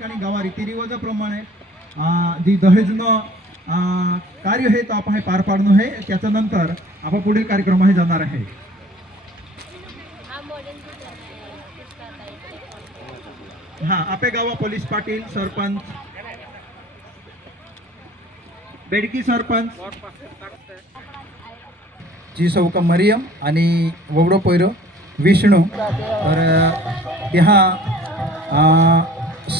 धार्मिक आणि गावा रीतिरिवाजाप्रमाणे जी दहेजनं कार्य आहे तो आपण हे पार पाडणं आहे. त्याच्यानंतर आपण पुढील कार्यक्रमामध्ये जाणार आहे. हाँ आपे गावा पोलीस पाटील सरपंच बेडकी सरपंच जी सौका मरियम आणि ववडो पोयरो विष्णू तर यहाँ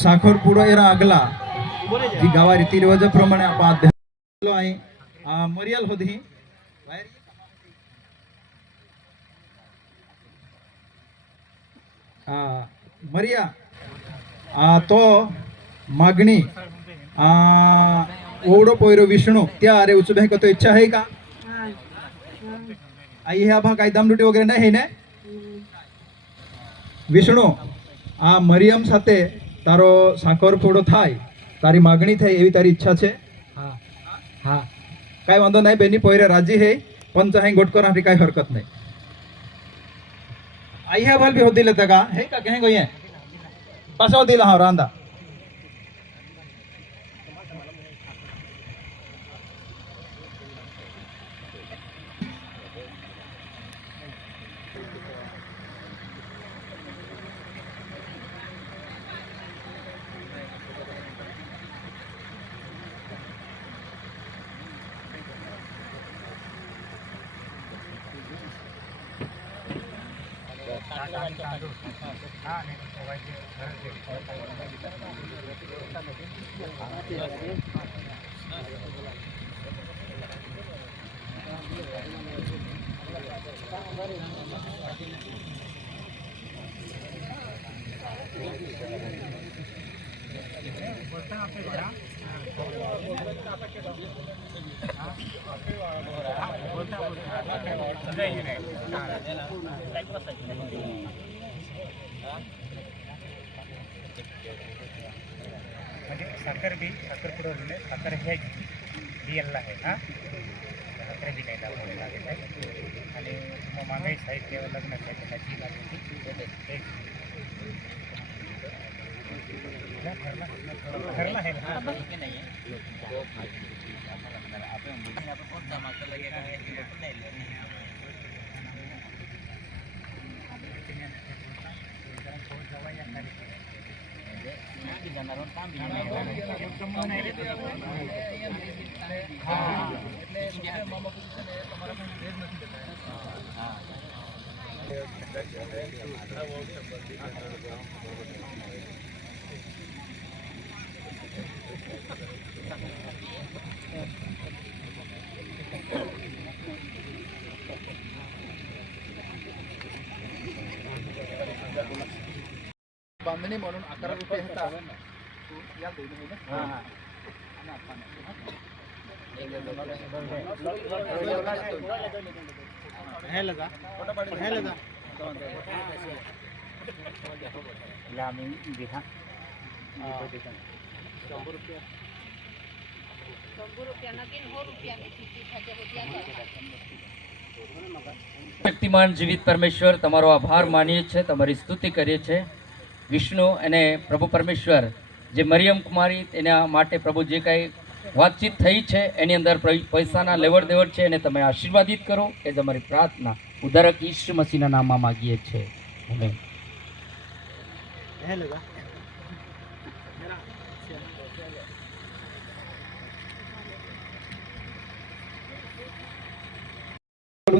साखरपुडो एरा अगला जी गावा रीतिरिवाजाप्रमाणे आपण अध्ययन आहे मरियल होती मरिया तो मागणी ओवडो पोयरो विष्णू त्या अरे उचबे का तो इच्छा है का आई है अब काई दमडुटी वगैरह नहीं है ना विष्णु मरियम साथे तारो साखर फोड़ो थाय तारी मागणी थाय एवी तारी इच्छा छे हाँ हाँ काई वांधो नहीं बेनी पोयरे राजी है पण चाहे गोटकर हाटी काई हरकत नहीं आई है बल भी होती लेता का है का कहें कोई है पासा होती ला रांदा साखर भी साखर पुढे साखर हे बियल्ला आहे हा साखर बी नाही लागले आणि मग मागे साहित्य लग्न साहित्याची लागली ठरला आहे ना बांधणी म्हणून 11 रुपये होता या शक्तिमान जीवित परमेश्वर तमारो आभार मानीए छे, तमारी स्तुति करीए छे। विष्णु अने प्रभु परमेश्वर जे मरियम कुमारी एना माटे प्रभु जे काई वातचीत थई छे एनी अंदर पैसाना लेवड़ देवड़ छे एने तमे आशीर्वादित करो ए ज अमारी प्रार्थना उद्धारक यीशु मसीहना नाममां मागीए छे। आमेन।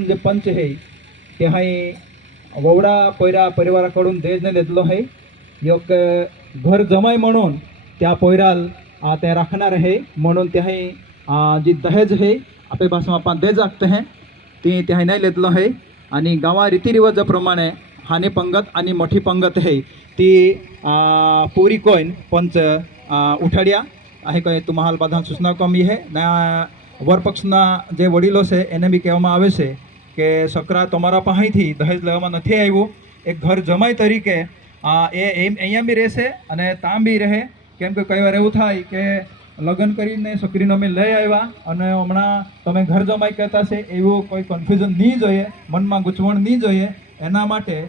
जे पंच है ते हाई ववडा पोयरा परिवाराकडून दहेजने घेतलो आहे एक घर जमाई म्हणून त्या पोयराल ते राखणार आहे म्हणून ते हाई जी दहेज है आपल्या भाषा आपण दहेज आखते हैं ती ते हाई नाही घेतलो आहे आणि गावा रीतिरिवाजाप्रमाणे हानी पंगत आणि मोठी पंगत है ती पूरी कोइन पंच उठाड़िया आहे कोई तुम्हाल बाधा सूचना कमी है ना वर पक्षना जे वडीलो से एने बी कहेवामां आवे छे के सकरा तमारा पासेथी दहेज लेवामां नथी आव्युं एक घर जमाई तरीके अहींया बी रहेशे अने तां बी रहे केम के कई वार एवुं थाय के लग्न करीने छोकरीने अमे लई आव्या अने हमणां तमे घर जमाई कहेता छे एवुं कोई कन्फ्यूजन नहीं जोईए मनमा गूंचवण नहीं जोईए एना माटे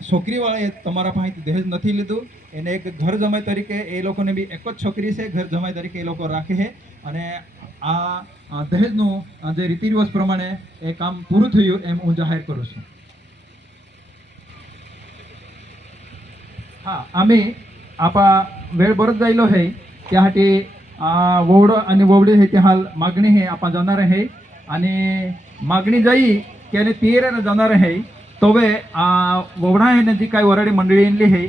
છોકરીવાળાએ તમારા પાસેથી દહેજ નથી લીધું, એને એક ઘર જમાઈ તરીકે એ લોકોને બી એક જ છોકરી છે, ઘર જમાઈ તરીકે એ લોકો રાખે છે. અને આ દહેજનું જે રીતિ રિવાજ પ્રમાણે એ કામ પૂરું થયું એમ હું જાહેર કરું છું. હા, आम्ही आपा वेळ बरच जायलो आहे त्यासाठी वोवड आणि वोवडे हे ते हाल मागणी हे आपण जाणार आहे आणि मागणी जाई की आणि तेर जाणार आहे तोवे वोवडा आहे जी काही वराडी मंडळी आणली आहे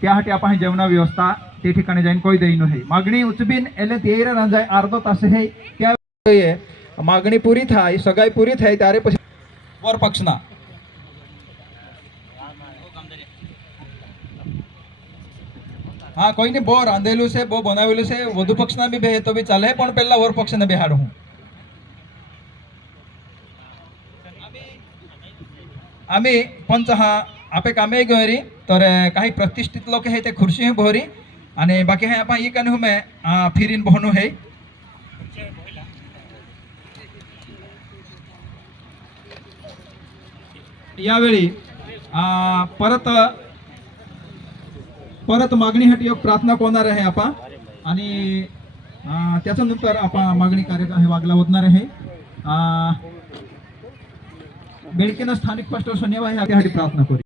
त्यासाठी आपण जेवणा व्यवस्था ते ठिकाणी जाईन कोई देईन आहे. मागणी उचबीन એટલે તેર જાય અડધો તાસ હે त्या मागणी પૂરી થાય, સગાઈ પૂરી થાય ત્યારે પછી વર પક્ષના હા કોઈ નહીં, બહુ રાંધેલું છે, બહુ બનાવેલું છે, વધુ પક્ષના બી બે તો બી ચાલે, પણ પહેલા વર પક્ષને બેહાડું હું. आम्ही पंच हा आपे कामे गरी तर काही प्रतिष्ठित लोक हे ते खुर्शी भोरी आणि बाकी हे आपण इकाने हुमे फिरीन बहनो है. यावेळी परत परत मागणीसाठी एक प्रार्थना होणार आहे आपण आणि त्याच्यानंतर आपण मागणी कार्यक्रम हे वागला होणार आहे. बेळकीनं स्थानिक पास्टर शनिवार ह्यासाठी प्रार्थना करू.